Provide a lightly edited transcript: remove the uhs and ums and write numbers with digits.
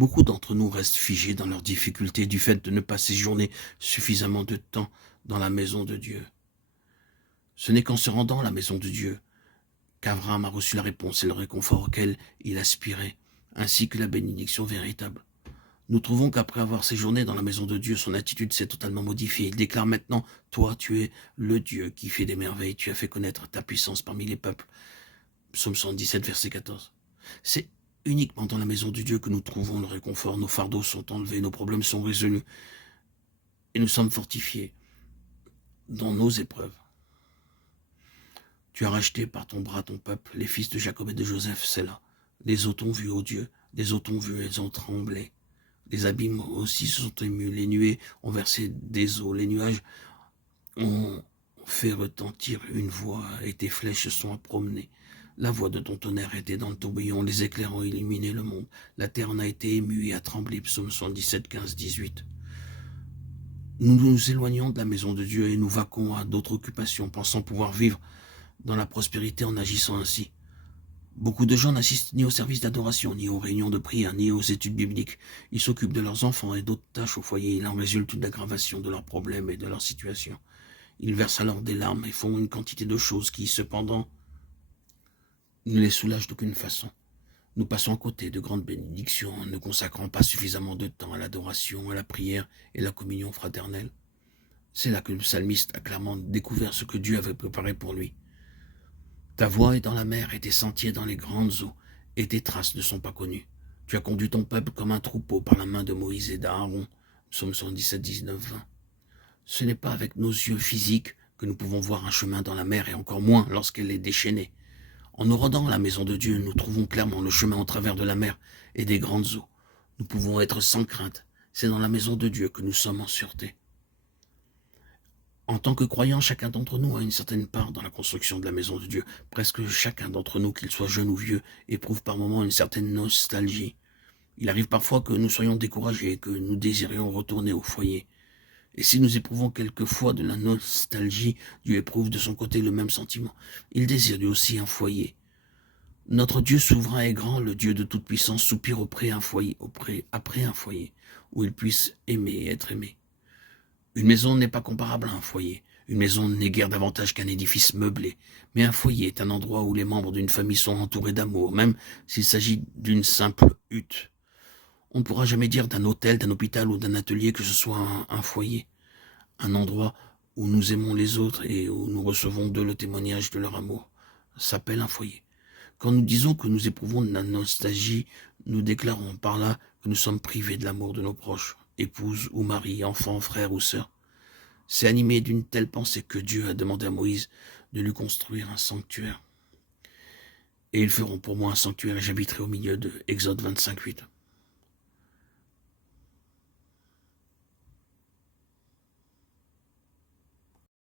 Beaucoup d'entre nous restent figés dans leurs difficultés du fait de ne pas séjourner suffisamment de temps dans la maison de Dieu. Ce n'est qu'en se rendant à la maison de Dieu qu'Abraham a reçu la réponse et le réconfort auquel il aspirait, ainsi que la bénédiction véritable. Nous trouvons qu'après avoir séjourné dans la maison de Dieu, son attitude s'est totalement modifiée. Il déclare maintenant, toi, tu es le Dieu qui fait des merveilles, tu as fait connaître ta puissance parmi les peuples. Psaume 117, verset 14. C'est uniquement dans la maison de Dieu que nous trouvons le réconfort. Nos fardeaux sont enlevés, nos problèmes sont résolus, et nous sommes fortifiés dans nos épreuves. Tu as racheté par ton bras ton peuple, les fils de Jacob et de Joseph, c'est là. Les eaux t'ont vu, ô Dieu, les eaux t'ont vu, elles ont tremblé. Les abîmes aussi se sont émus, les nuées ont versé des eaux, les nuages ont fait retentir une voix, et tes flèches se sont promenées. La voix de ton tonnerre était dans le tourbillon, les éclairs ont illuminé le monde. La terre en a été émue et a tremblé, psaume 117, 15, 18. Nous nous éloignons de la maison de Dieu et nous vaquons à d'autres occupations, pensant pouvoir vivre dans la prospérité en agissant ainsi. Beaucoup de gens n'assistent ni aux services d'adoration, ni aux réunions de prière, ni aux études bibliques. Ils s'occupent de leurs enfants et d'autres tâches au foyer. Il en résulte une aggravation de leurs problèmes et de leur situation. Ils versent alors des larmes et font une quantité de choses qui, cependant, ne les soulagent d'aucune façon. Nous passons à côté de grandes bénédictions en ne consacrant pas suffisamment de temps à l'adoration, à la prière et à la communion fraternelle. C'est là que le psalmiste a clairement découvert ce que Dieu avait préparé pour lui. Ta voix est dans la mer et tes sentiers dans les grandes eaux, et tes traces ne sont pas connues. Tu as conduit ton peuple comme un troupeau par la main de Moïse et d'Aaron. Psaume 117, 19, 20. Ce n'est pas avec nos yeux physiques que nous pouvons voir un chemin dans la mer, et encore moins lorsqu'elle est déchaînée. En nous rendant à la maison de Dieu, nous trouvons clairement le chemin au travers de la mer et des grandes eaux. Nous pouvons être sans crainte. C'est dans la maison de Dieu que nous sommes en sûreté. En tant que croyants, chacun d'entre nous a une certaine part dans la construction de la maison de Dieu. Presque chacun d'entre nous, qu'il soit jeune ou vieux, éprouve par moments une certaine nostalgie. Il arrive parfois que nous soyons découragés, que nous désirions retourner au foyer. Et si nous éprouvons quelquefois de la nostalgie, Dieu éprouve de son côté le même sentiment. Il désire lui aussi un foyer. Notre Dieu souverain et grand, le Dieu de toute puissance, soupire après un foyer, où il puisse aimer et être aimé. Une maison n'est pas comparable à un foyer. Une maison n'est guère davantage qu'un édifice meublé. Mais un foyer est un endroit où les membres d'une famille sont entourés d'amour, même s'il s'agit d'une simple hutte. On ne pourra jamais dire d'un hôtel, d'un hôpital ou d'un atelier que ce soit un foyer. Un endroit où nous aimons les autres et où nous recevons d'eux le témoignage de leur amour s'appelle un foyer. Quand nous disons que nous éprouvons de la nostalgie, nous déclarons par là que nous sommes privés de l'amour de nos proches, épouse ou mari, enfant, frère ou sœur. C'est animé d'une telle pensée que Dieu a demandé à Moïse de lui construire un sanctuaire. Et ils feront pour moi un sanctuaire et j'habiterai au milieu d'eux. Exode 25, 8.